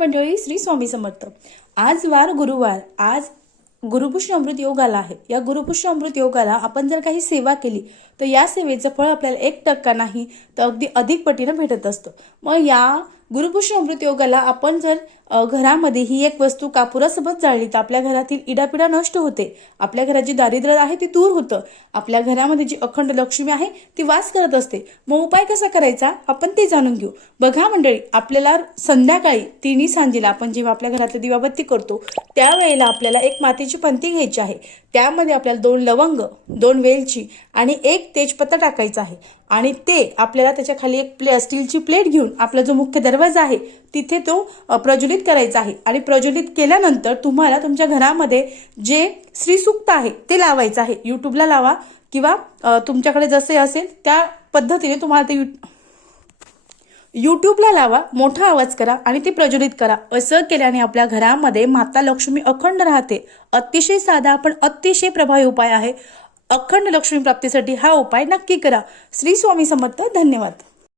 मंडळी श्री स्वामी समर्थ. आज वार गुरुवार. आज गुरुपुष्ण अमृत योगाला आहे. या गुरुपुष्ण अमृत योगाला आपण जर काही सेवा केली तर या सेवेचं फळ आपल्याला एक टक्का नाही तर अगदी अधिक पटीनं भेटत असतं. मग या गुरुपुष्ण अमृत योगाला आपण जर घरामध्ये ही एक वस्तू कापुरासोबत जाळली तर आपल्या घरातील इडापिडा नष्ट होते. आपल्या घरात जी दारिद्र्य आहे ती दूर होतं. आपल्या घरामध्ये जी अखंड लक्ष्मी आहे ती वास करत असते. मग उपाय कसा करायचा? आपण ते जाणून घेऊ. बघा मंडळी आपल्याला संध्याकाळी तिन्ही सांजेला आपण जेव्हा आपल्या घरातली दिवाबत्ती करतो त्यावेळेला आपल्याला एक मातीची पंथी घ्यायची आहे. त्यामध्ये आपल्याला दोन लवंग दोन वेलची आणि एक तेजपत्ता टाकायचा आहे. आणि ते आपल्याला त्याच्याखाली एक प्ले स्टीलची प्लेट घेऊन आपला जो मुख्य दरवाजा आहे तिथे तो प्रज्वलित करायचा आहे. आणि प्रज्वलित केल्यानंतर तुम्हाला तुमच्या घरामध्ये जे श्रीसूक्त आहे ते लावायचं आहे. यूट्यूबला लावा किंवा तुमच्याकडे जसे असेल त्या पद्धतीने तुम्हाला ते यू- यूट्यूबला लावा मोठा आवाज करा आणि ते प्रज्वलित करा. असं केल्याने आपल्या घरामध्ये माता लक्ष्मी अखंड राहते. अतिशय साधा पण अतिशय प्रभावी उपाय आहे. अखंड लक्ष्मी प्राप्तीसाठी हा उपाय नक्की करा. श्री स्वामी समर्थ धन्यवाद.